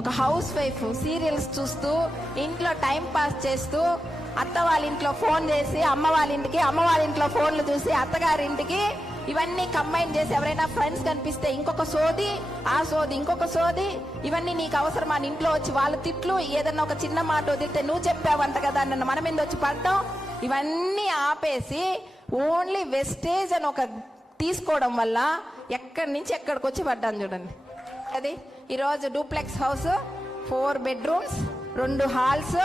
ఒక house wife serials చూస్తూ ఇంట్లో టైం పాస్ చేస్తూ అత్త వాళ్ళ ఇంట్లో ఫోన్ చేసి అమ్మ వాళ్ళ ఇంటికి అమ్మ వాళ్ళ ఇంట్లో ఫోన్లు చూసి అత్తగారింటికి ఇవన్నీ కంబైన్ చేసి ఎవరైనా ఫ్రెండ్స్ కనిపిస్తే ఇంకొక సోది ఆ సోది ఇంకొక సోది ఇవన్నీ నీకు అవసరం అని ఇంట్లో వచ్చి వాళ్ళ తిట్లు ఏదన్నా ఒక చిన్న మాట వదిలితే నువ్వు చెప్పావంట కదా నన్ను మన మీద వచ్చి పడటం ఇవన్నీ ఆపేసి ఓన్లీ వెస్టేజ్ అని ఒక తీసుకోవడం వల్ల ఎక్కడి నుంచి ఎక్కడికి వచ్చి పడ్డాను చూడండి. అది ఈరోజు డూప్లెక్స్ హౌస్ ఫోర్ బెడ్రూమ్స్ రెండు హాల్స్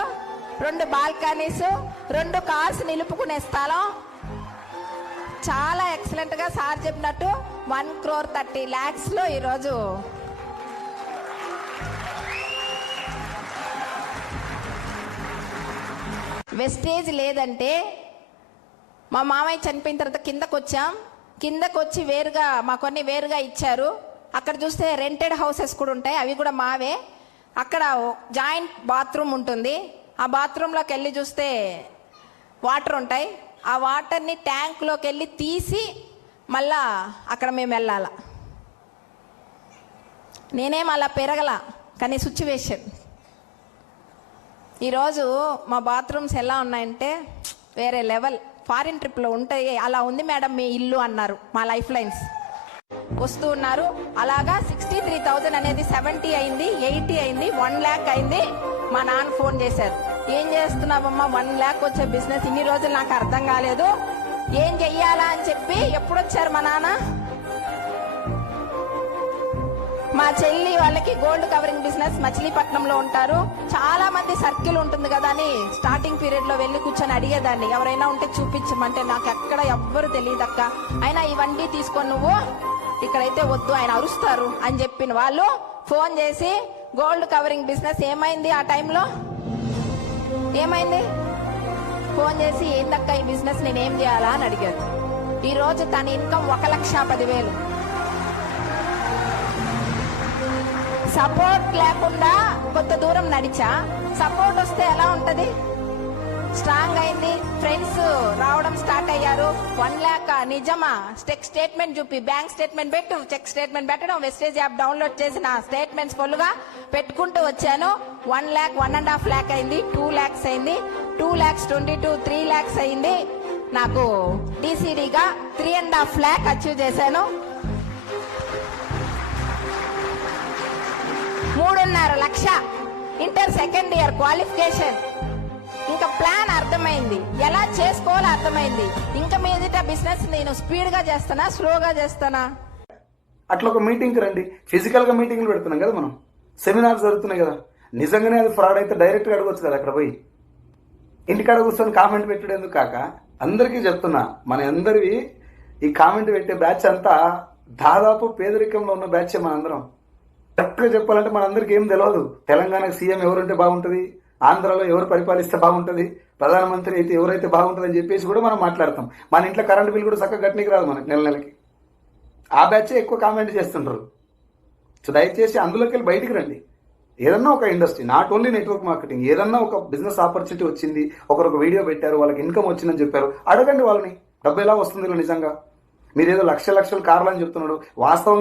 రెండు బాల్కనీస్ రెండు కార్స్ నిలుపుకునే స్థలం. చాలా ఎక్సలెంట్గా సార్ చెప్పినట్టు వన్ క్రోర్ థర్టీ ల్యాక్స్లో ఈరోజు. వెస్టేజ్ లేదంటే మా మామయ్య చనిపోయిన తర్వాత కిందకు వచ్చాం కిందకు వచ్చి వేరుగా మాకొన్ని వేరుగా ఇచ్చారు. అక్కడ చూస్తే రెంటెడ్ హౌసెస్ కూడా ఉంటాయి. అవి కూడా మావే. అక్కడ జాయింట్ బాత్రూమ్ ఉంటుంది. ఆ బాత్రూంలోకి వెళ్ళి చూస్తే వాటర్ ఉంటాయి. ఆ వాటర్ని ట్యాంక్లోకి వెళ్ళి తీసి మళ్ళా అక్కడ మేము వెళ్ళాల. నేనేం అలా పెరగల. కానీ సిచ్యువేషన్ ఈరోజు మా బాత్రూమ్స్ ఎలా ఉన్నాయంటే వేరే లెవెల్. ఫారిన్ ట్రిప్లో ఉంటాయి. అలా ఉంది మేడం మీ ఇల్లు అన్నారు మా లైఫ్ లైన్స్. వస్తూ ఉన్నారు. అలాగా సిక్స్టీ త్రీ థౌజండ్ అనేది సెవెంటీ అయింది ఎయిటీ అయింది వన్ ల్యాక్ అయింది. మా నాన్న ఫోన్ చేశారు. ఏం చేస్తున్నావమ్మా? వన్ ల్యాక్ వచ్చే బిజినెస్ ఇన్ని రోజులు నాకు అర్థం కాలేదు. ఏం చెయ్యాలా? అని చెప్పి ఎప్పుడు వచ్చారు మా నాన్న? మా చెల్లి వాళ్ళకి గోల్డ్ కవరింగ్ బిజినెస్ మచిలీపట్నంలో ఉంటారు. చాలా మంది సర్కిల్ ఉంటుంది కదా అని స్టార్టింగ్ పీరియడ్లో వెళ్ళి కూర్చొని అడిగేదాన్ని. ఎవరైనా ఉంటే చూపించమంటే నాకు ఎక్కడ ఎవ్వరు తెలియదక్క అయినా ఇవన్నీ తీసుకొని నువ్వు. ఇక్కడైతే వద్దు ఆయన అరుస్తారు అని చెప్పిన వాళ్ళు ఫోన్ చేసి గోల్డ్ కవరింగ్ బిజినెస్ ఏమైంది ఆ టైంలో? ఏమైంది? ఫోన్ చేసి ఏందక్క ఈ బిజినెస్ నేను ఏం చేయాలా అని అడిగారు. ఈ రోజు తన ఇన్కమ్ ఒక లక్ష పదివేలు సపోర్ట్ లేకుండా కొంత దూరం నడిచా? సపోర్ట్ వస్తే ఎలా ఉంటది? స్ట్రాంగ్ అయింది. ఫ్రెండ్స్ రావడం స్టార్ట్ అయ్యారు. వన్ ల్యాక్ నిజమా? చెక్ స్టేట్మెంట్ చూపి. బ్యాంక్ స్టేట్మెంట్ పెట్టు. చెక్ స్టేట్మెంట్ పెట్టడం. వెస్టేజ్ యాప్ డౌన్లోడ్ చేసిన స్టేట్మెంట్స్ ఫుల్గా పెట్టుకుంటూ వచ్చాను. One lakh one and half lakh అయింది. టూ ల్యాక్స్ అయింది. Two lakhs twenty two three lakhs అయింది. నాకు డీసీడీగా three and half lakh achieve చేశాను. మూడున్నర లక్ష. Inter second year qualification. ఇంకా ప్లాన్ అర్థమైంది. ఎలా చేసుకోవాలో అర్థమైంది. ఇంకా మీదట బిజినెస్ నేను స్పీడ్గా చేస్తానా స్లోగా చేస్తానా? అట్లా ఒక మీటింగ్కి రండి. ఫిజికల్గా మీటింగ్లు పెడుతున్నాం కదా మనం. సెమినార్స్ జరుగుతున్నాయి కదా. నిజంగానే అది ఫ్రాడ్ అయితే డైరెక్ట్గా కదా అక్కడ పోయి. ఇంటికాడ కూర్చొని కామెంట్ పెట్టడం ఎందుకు కాక? అందరికీ చెప్తున్నా మన అందరివి ఈ కామెంట్ పెట్టే బ్యాచ్ అంతా దాదాపు పేదరికంలో ఉన్న బ్యాచ్ మనందరం. కరెక్ట్గా చెప్పాలంటే మనందరికీ ఏం తెలియదు తెలంగాణకు సీఎం ఎవరుంటే బాగుంటుంది. ఆంధ్రాలో ఎవరు పరిపాలిస్తే బాగుంటుంది? ప్రధానమంత్రి అయితే ఎవరైతే బాగుంటుంది అని చెప్పేసి కూడా మనం మాట్లాడతాం. మన ఇంట్లో కరెంట్ బిల్ కూడా చక్కగా కట్టనికి రాదు మనకి నెల నెలకి. ఆ బ్యాచే ఎక్కువ కామెంట్ చేస్తుంటారు సో దయచేసి అందులోకి వెళ్ళి బయటికి రండి. ఏదన్నా ఒక industry not only network marketing ఏదన్నా ఒక బిజినెస్ ఆపర్చునిటీ వచ్చింది ఒకరు వీడియో పెట్టారు వాళ్ళకి ఇన్కమ్ వచ్చిందని చెప్పారు అడగండి వాళ్ళని. డబ్బు ఎలా వస్తుంది నిజంగా? మీరు ఏదో లక్ష లక్షలు కార్లు అని చెప్తున్నాడు. వాస్తవంగా